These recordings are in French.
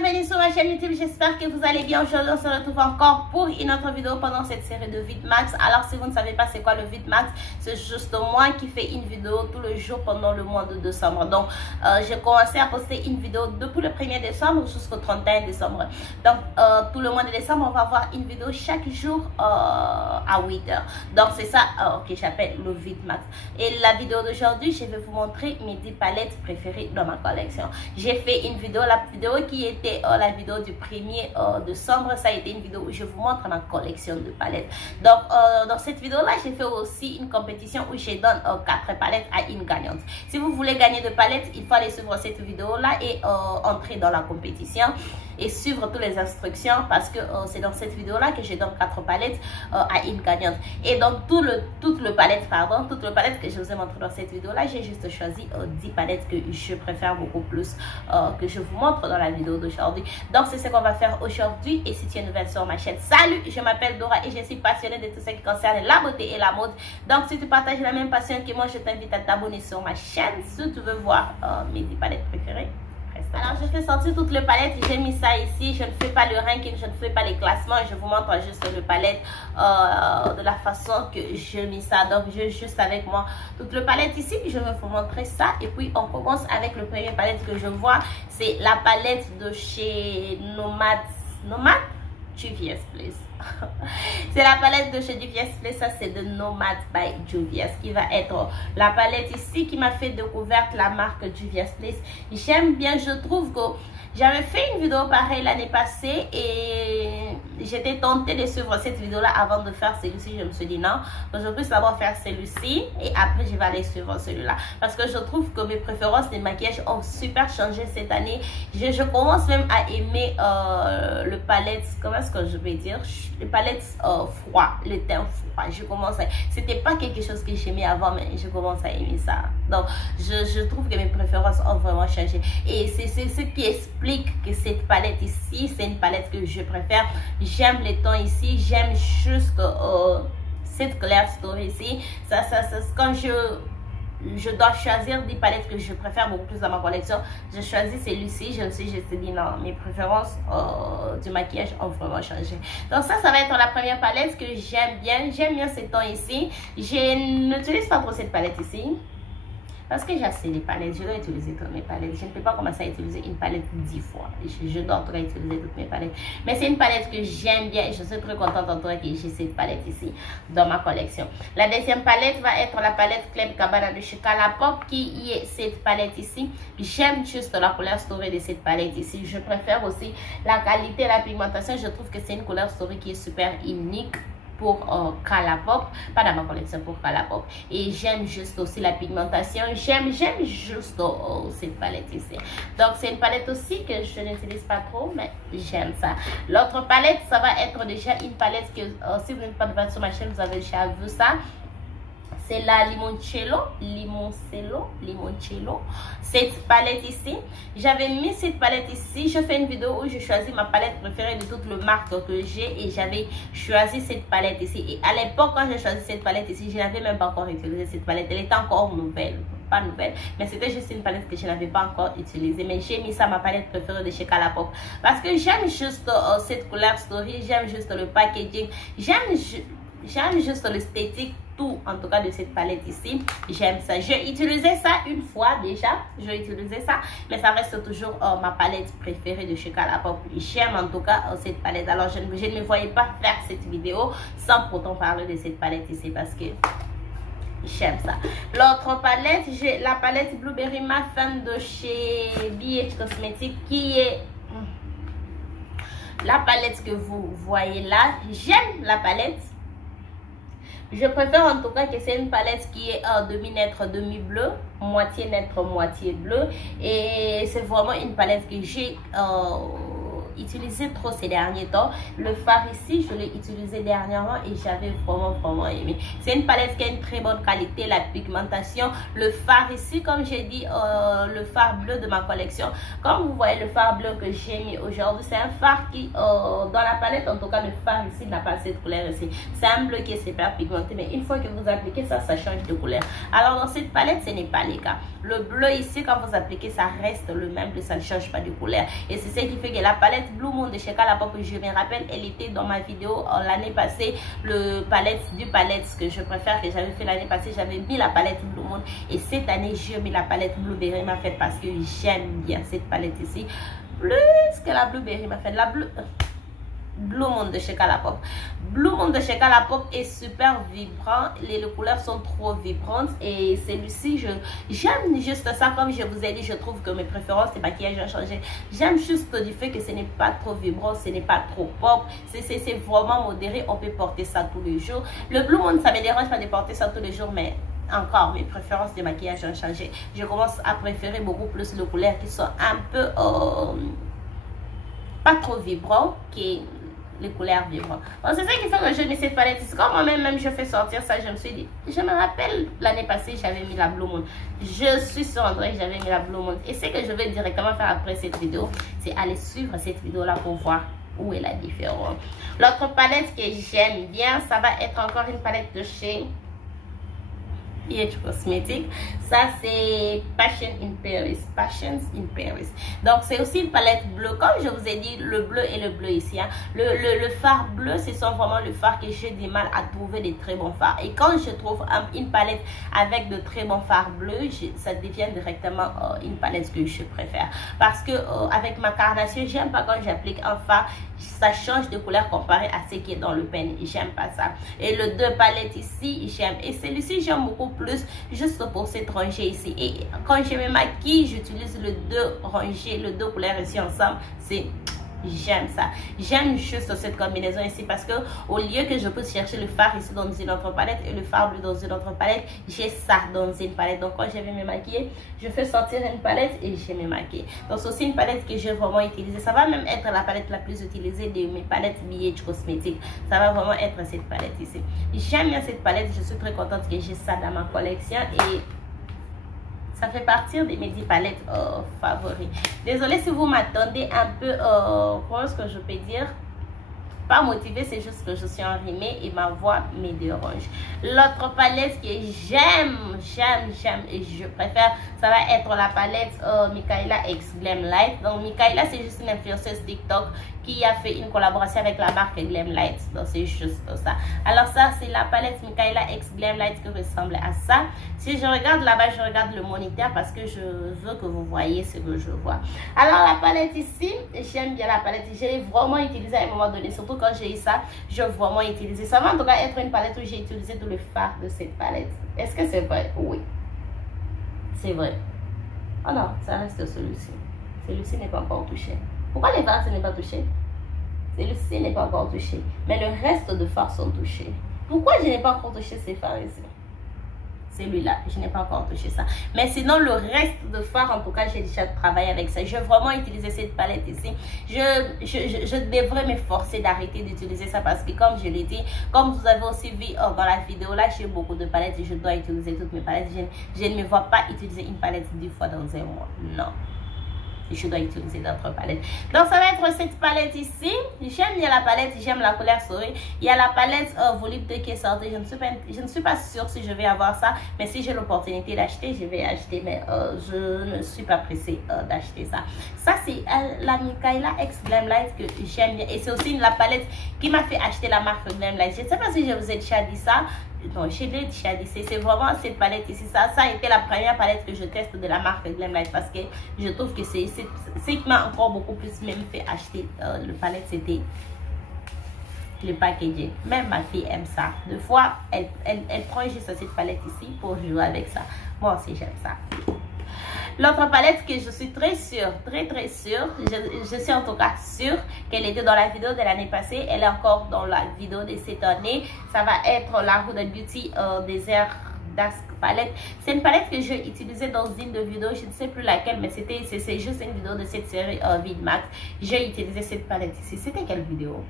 bienvenue sur ma chaîne YouTube, j'espère que vous allez bien. Aujourd'hui on se retrouve encore pour une autre vidéo pendant cette série de Vidmax. Alors si vous ne savez pas c'est quoi le Vidmax, c'est juste moi qui fais une vidéo tous les jours pendant le mois de décembre. Donc j'ai commencé à poster une vidéo depuis le 1er décembre jusqu'au 31 décembre. Donc tout le mois de décembre on va avoir une vidéo chaque jour à 8h. Donc c'est ça que j'appelle le Vidmax. Et la vidéo d'aujourd'hui je vais vous montrer mes 10 palettes préférées dans ma collection. J'ai fait une vidéo, la vidéo qui était la vidéo du 1er décembre, ça a été une vidéo où je vous montre ma collection de palettes. Donc dans cette vidéo là j'ai fait aussi une compétition où je donne 4 palettes à une gagnante. Si vous voulez gagner de palettes, il faut aller suivre cette vidéo là et entrer dans la compétition et suivre toutes les instructions, parce que c'est dans cette vidéo là que je donne 4 palettes à une gagnante. Et donc toute le palette que je vous ai montré dans cette vidéo là, j'ai juste choisi 10 palettes que je préfère beaucoup plus, que je vous montre dans la vidéo d'aujourd'hui. Donc c'est ce qu'on va faire aujourd'hui. Et si tu es nouvelle sur ma chaîne, salut, je m'appelle Dora et je suis passionnée de tout ce qui concerne la beauté et la mode. Donc si tu partages la même passion que moi, je t'invite à t'abonner sur ma chaîne si tu veux voir mes 10 palettes préférées. Alors je fais sortir toutes les palettes, j'ai mis ça ici, je ne fais pas le ranking, je ne fais pas les classements, je vous montre juste le palette de la façon que je mis ça. Donc j'ai juste avec moi toutes les palettes ici, je vais vous montrer ça. Et puis on commence avec le premier palette que je vois, c'est la palette de chez Nomad Juvia's Place. C'est la palette de chez Juvia's Place, ça c'est de Nomad by Juvia's, qui va être la palette ici qui m'a fait découvrir la marque Juvia's Place. J'aime bien, je trouve que j'avais fait une vidéo pareille l'année passée et j'étais tentée de suivre cette vidéo là avant de faire celui-ci. Je me suis dit non, je vais d'abord faire celui-ci et après je vais aller suivre celui-là, parce que je trouve que mes préférences de maquillage ont super changé cette année. Je commence même à aimer le palette, comment est-ce que je vais dire, le palette froid, le teint froid. Je commence à, c'était pas quelque chose que j'aimais avant, mais je commence à aimer ça. Donc je trouve que mes préférences ont vraiment changé et c'est ce qui explique que cette palette ici, c'est une palette que je préfère. J'aime les tons ici, j'aime juste cette Claire Story ici. Quand je dois choisir des palettes que je préfère beaucoup plus dans ma collection, je choisis celui-ci. Je me suis dit non, mes préférences du maquillage ont vraiment changé. Donc ça va être la première palette que j'aime bien. J'aime bien ces tons ici. Je n'utilise pas trop cette palette ici, parce que j'ai assez les palettes, je dois utiliser toutes mes palettes. Je ne peux pas commencer à utiliser une palette 10 fois. Je dois en tout cas utiliser toutes mes palettes. Mais c'est une palette que j'aime bien et je suis très contente en tout cas que j'ai cette palette ici dans ma collection. La deuxième palette va être la palette Club Cabana de chez Colourpop, qui est cette palette ici. J'aime juste la couleur Story de cette palette ici. Je préfère aussi la qualité, la pigmentation. Je trouve que c'est une couleur Story qui est super unique pour Colourpop, pas dans ma collection, pour Colourpop. Et j'aime juste aussi la pigmentation, j'aime juste cette palette ici. Donc c'est une palette aussi que je n'utilise pas trop, mais j'aime ça. L'autre palette, ça va être déjà une palette que si vous n'êtes pas de sur ma chaîne, vous avez déjà vu ça. C'est la Limoncello. Cette palette ici, j'avais mis cette palette ici. Je fais une vidéo où je choisis ma palette préférée de toutes les marques que j'ai et j'avais choisi cette palette ici. Et à l'époque, quand j'ai choisi cette palette ici, je n'avais même pas encore utilisé cette palette. Elle était encore nouvelle, pas nouvelle, mais c'était juste une palette que je n'avais pas encore utilisée. Mais j'ai mis ça ma palette préférée de chez Colourpop parce que j'aime juste cette couleur Story, j'aime juste le packaging, j'aime juste l'esthétique, tout en tout cas de cette palette ici. J'aime ça. J'ai utilisé ça une fois déjà, j'ai utilisé ça, mais ça reste toujours ma palette préférée de chez Colourpop. J'aime en tout cas cette palette. Alors je ne me voyais pas faire cette vidéo sans pourtant parler de cette palette ici, parce que j'aime ça. L'autre palette, j'ai la palette Blueberry Muffin de chez BH Cosmetics, qui est la palette que vous voyez là. J'aime la palette. Je préfère en tout cas que c'est une palette qui est demi-nètre, demi-bleu, moitié nètre, moitié bleu. Et c'est vraiment une palette que j'ai utilisé trop ces derniers temps. Le fard ici, je l'ai utilisé dernièrement et j'avais vraiment aimé. C'est une palette qui a une très bonne qualité, la pigmentation. Le fard ici, comme j'ai dit, le fard bleu de ma collection. Comme vous voyez le fard bleu que j'ai mis aujourd'hui, c'est un fard qui, dans la palette, en tout cas le fard ici n'a pas cette couleur ici. C'est un bleu qui est super pigmenté, mais une fois que vous appliquez ça, ça change de couleur. Alors dans cette palette, ce n'est pas le cas. Le bleu ici, quand vous appliquez, ça reste le même bleu, ça ne change pas de couleur. Et c'est ce qui fait que la palette Blue Moon de chez Colourpop, je me rappelle, elle était dans ma vidéo l'année passée, le palette du palette que je préfère, que j'avais fait l'année passée, j'avais mis la palette Blue Moon. Et cette année, j'ai mis la palette Blueberry m'a fait parce que j'aime bien cette palette ici. Plus que la Blueberry m'a fait. La Blue Moon de chez Colourpop. Blue Moon de chez Colourpop est super vibrant. Les couleurs sont trop vibrantes. Et celui-ci, j'aime juste ça. Comme je vous ai dit, je trouve que mes préférences de maquillage ont changé. J'aime juste du fait que ce n'est pas trop vibrant, ce n'est pas trop pop. C'est vraiment modéré. On peut porter ça tous les jours. Le Blue Moon, ça me dérange pas de porter ça tous les jours, mais encore, mes préférences de maquillage ont changé. Je commence à préférer beaucoup plus les couleurs qui sont un peu pas trop vibrants que les couleurs vibrantes. Donc c'est ça qui fait que je mets cette palette ici. Quand moi-même je fais sortir ça, je me suis dit, je me rappelle l'année passée, j'avais mis la Blue Moon. Je suis sur Android, j'avais mis la Blue Moon. Et ce que je vais directement faire après cette vidéo, c'est aller suivre cette vidéo là pour voir où est la différence. L'autre palette que j'aime bien, ça va être encore une palette de chez BH Cosmetics. Ça c'est Passion in Paris. Passions in Paris. Donc c'est aussi une palette bleue. Comme je vous ai dit, le bleu et le bleu ici. Hein. Le fard bleu, ce sont vraiment le fard que j'ai du mal à trouver des très bons fards. Et quand je trouve une palette avec de très bons fards bleus, ça devient directement une palette que je préfère. Parce que avec ma carnation, j'aime pas quand j'applique un fard, ça change de couleur comparé à ce qui est dans le pen. J'aime pas ça. Et le deux palettes ici, j'aime. Et celui-ci, j'aime beaucoup plus juste pour cette rangée ici. Et quand je me maquille, j'utilise le deux rangées, le deux couleurs ici ensemble. C'est... J'aime ça. J'aime juste cette combinaison ici parce que au lieu que je puisse chercher le fard ici dans une autre palette et le fard bleu dans une autre palette, j'ai ça dans une palette. Donc quand je vais me maquiller, je fais sortir une palette et je me maquille. Donc c'est aussi une palette que j'ai vraiment utilisée. Ça va même être la palette la plus utilisée de mes palettes BH Cosmetics. Ça va vraiment être cette palette ici. J'aime bien cette palette. Je suis très contente que j'ai ça dans ma collection et ça fait partie de mes 10 palettes favoris. Désolée si vous m'attendez un peu, comment est-ce que je peux dire, pas motivée, c'est juste que je suis enrhumée et ma voix me dérange. L'autre palette que j'aime et je préfère, ça va être la palette Micaela X Glam Light. Donc Micaela, c'est juste une influenceuse TikTok qui a fait une collaboration avec la marque Glam Light. Donc c'est juste ça. Alors ça, c'est la palette Micaela X Glam Light qui ressemble à ça. Si je regarde là-bas, je regarde le moniteur parce que je veux que vous voyez ce que je vois. Alors la palette ici, j'aime bien la palette. Je l'ai vraiment utilisée à un moment donné, surtout quand j'ai eu ça, j'ai vraiment utilisé. Ça va en tout cas être une palette où j'ai utilisé tout le fard de cette palette. Est-ce que c'est vrai? Oui. C'est vrai. Oh non, ça reste celui-ci. Celui-ci n'est pas encore touché. Pourquoi les fards n'est pas touché? Celui-ci n'est pas encore touché. Mais le reste de fards sont touchés. Pourquoi je n'ai pas encore touché ces fards ici? Celui-là, je n'ai pas encore touché ça. Mais sinon, le reste de fard, en tout cas, j'ai déjà travaillé avec ça. Je vais vraiment utiliser cette palette ici. Je devrais me forcer d'arrêter d'utiliser ça parce que, comme je l'ai dit, comme vous avez aussi vu dans la vidéo, là, j'ai beaucoup de palettes et je dois utiliser toutes mes palettes. Je ne me vois pas utiliser une palette 10 fois dans un mois. Non. Je dois utiliser d'autres palettes. Donc ça va être cette palette ici. J'aime bien la palette, j'aime la couleur souris. Il y a la palette volume 2 qui est sortie. Je ne suis pas sûre si je vais avoir ça, mais si j'ai l'opportunité d'acheter, je vais acheter. Mais je ne suis pas pressée d'acheter ça. Ça c'est la Micaela X Glam Light que j'aime bien. Et c'est aussi la palette qui m'a fait acheter la marque Glam Light. Je ne sais pas si je vous ai déjà dit ça. Non, je l'ai déjà dit, c'est vraiment cette palette ici. Ça a été la première palette que je teste de la marque Glam Light parce que je trouve que c'est ce qui m'a encore beaucoup plus même fait acheter le palette, c'était le packaging. Même ma fille aime ça. Des fois, elle prend juste cette palette ici pour jouer avec ça. Moi aussi, j'aime ça. L'autre palette que je suis très sûre, très sûre, je suis en tout cas sûre qu'elle était dans la vidéo de l'année passée, elle est encore dans la vidéo de cette année. Ça va être la Huda Beauty Desert Dask palette. C'est une palette que j'ai utilisée dans une de vidéos, je ne sais plus laquelle, mais c'est juste une vidéo de cette série Vidmax. J'ai utilisé cette palette ici. C'était quelle vidéo?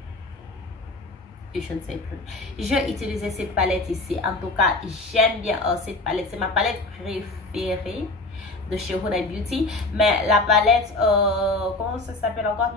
Je ne sais plus. J'ai utilisé cette palette ici. En tout cas, j'aime bien cette palette. C'est ma palette préférée de chez Huda Beauty, mais la palette comment ça s'appelle encore,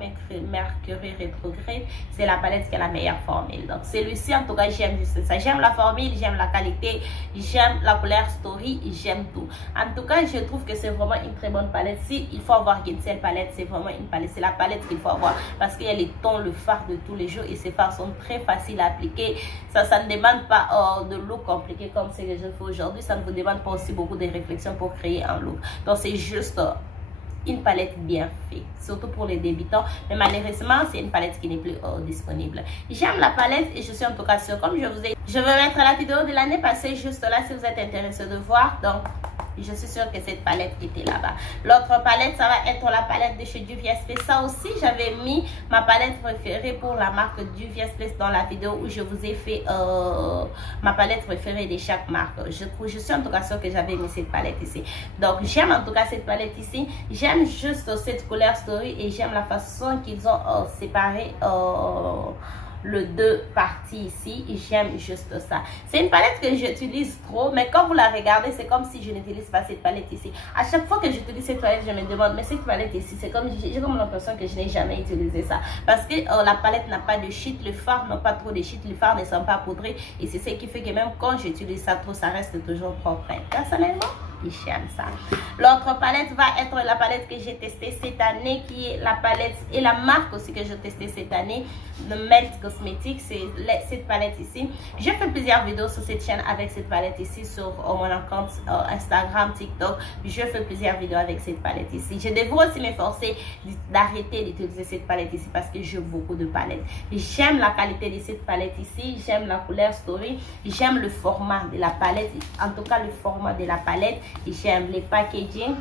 Mercury rétrograde, c'est la palette qui a la meilleure formule. Donc celui-ci, en tout cas, j'aime juste ça. J'aime la formule, j'aime la qualité, j'aime la couleur story, j'aime tout. En tout cas, je trouve que c'est vraiment une très bonne palette. Si il faut avoir une seule palette, c'est vraiment une palette, c'est la palette qu'il faut avoir, parce qu'il y a les tons, le fard de tous les jours, et ces fards sont très faciles à appliquer. Ça ne demande pas de look compliqué comme ce que je fais aujourd'hui. Ça ne vous demande pas aussi beaucoup de réflexion pour créer un look. Donc c'est juste une palette bien faite, surtout pour les débutants, mais malheureusement c'est une palette qui n'est plus disponible. J'aime la palette et je suis en tout cas sûre, comme je vous ai dit, je vais mettre la vidéo de l'année passée juste là si vous êtes intéressé de voir. Donc je suis sûre que cette palette était là-bas. L'autre palette, ça va être la palette de chez Juvia's Place. Ça aussi, j'avais mis ma palette préférée pour la marque Juvia's Place dans la vidéo où je vous ai fait ma palette préférée de chaque marque. Je suis en tout cas sûre que j'avais mis cette palette ici. Donc, j'aime en tout cas cette palette ici. J'aime juste cette couleur story et j'aime la façon qu'ils ont séparé le deux parties ici. J'aime juste ça. C'est une palette que j'utilise trop, mais quand vous la regardez, c'est comme si je n'utilise pas cette palette ici. À chaque fois que j'utilise cette palette, je me demande, mais cette palette ici, c'est comme, j'ai comme l'impression que je n'ai jamais utilisé ça, parce que la palette n'a pas de shit, les fards n'ont pas trop de shit, les fards ne sont pas poudrés, et c'est ce qui fait que même quand j'utilise ça trop, ça reste toujours propre. Personnellement, j'aime ça. L'autre palette va être la palette que j'ai testée cette année, qui est la palette et la marque aussi que j'ai testée cette année, de Melt Cosmetics. C'est cette palette ici. J'ai fait plusieurs vidéos sur cette chaîne avec cette palette ici, sur mon compte Instagram, TikTok. Je fais plusieurs vidéos avec cette palette ici. Je devrais aussi m'efforcer d'arrêter d'utiliser cette palette ici parce que j'ai beaucoup de palettes. J'aime la qualité de cette palette ici, j'aime la couleur story, j'aime le format de la palette, en tout cas le format de la palette. J'aime les packaging,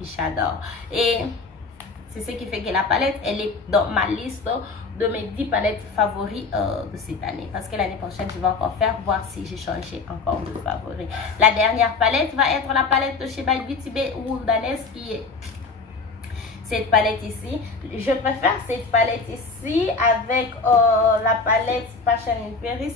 j'adore. Et c'est ce qui fait que la palette, elle est dans ma liste de mes 10 palettes favoris de cette année. Parce que l'année prochaine, je vais encore faire, voir si j'ai changé encore de favoris. La dernière palette va être la palette de chez Beauty Bay Wilderness, qui est cette palette ici. Je préfère cette palette ici avec la palette Passion in Paris.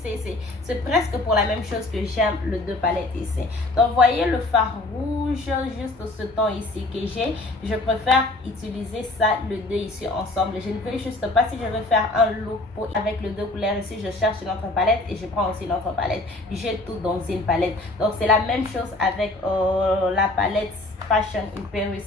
C'est presque pour la même chose que j'aime le deux palettes ici. Donc voyez le fard rouge, juste ce ton ici que j'ai. Je préfère utiliser ça, le deux ici ensemble. Je ne peux juste pas, si je veux faire un look avec le deux couleurs ici, je cherche une autre palette et je prends aussi une autre palette. J'ai tout dans une palette. Donc c'est la même chose avec la palette Passion in Paris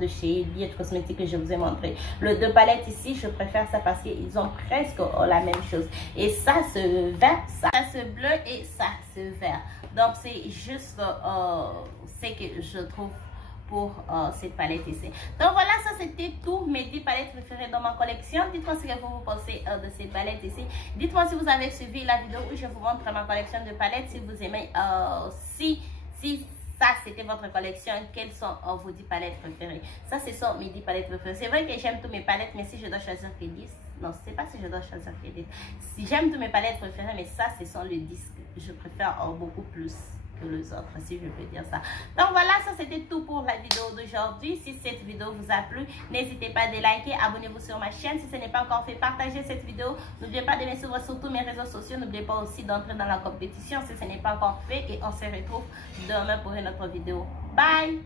de chez Beauty Cosmetics que je vous ai montré. Le deux palettes ici, je préfère ça parce qu'ils ont presque la même chose. Et ça se vert, ça se bleu et ça se vert. Donc c'est juste ce que je trouve pour cette palette ici. Donc voilà, ça c'était tout mes 10 palettes préférées dans ma collection. Dites-moi ce que vous pensez de cette palette ici. Dites-moi si vous avez suivi la vidéo où je vous montre ma collection de palettes, si vous aimez, si ça c'était votre collection, quelles sont vos 10 palettes préférées. Ça ce sont mes 10 palettes préférées. C'est vrai que j'aime tous mes palettes, mais si je dois choisir que 10, non, c'est pas si je dois choisir que 10. Si j'aime tous mes palettes préférées, mais ça ce sont les 10 que je préfère beaucoup plus que les autres, si je peux dire ça. Donc voilà, ça c'était tout pour la vidéo d'aujourd'hui. Si cette vidéo vous a plu, n'hésitez pas à liker, abonnez-vous sur ma chaîne si ce n'est pas encore fait, partagez cette vidéo, n'oubliez pas de me suivre sur tous mes réseaux sociaux, n'oubliez pas aussi d'entrer dans la compétition si ce n'est pas encore fait, et on se retrouve demain pour une autre vidéo. Bye.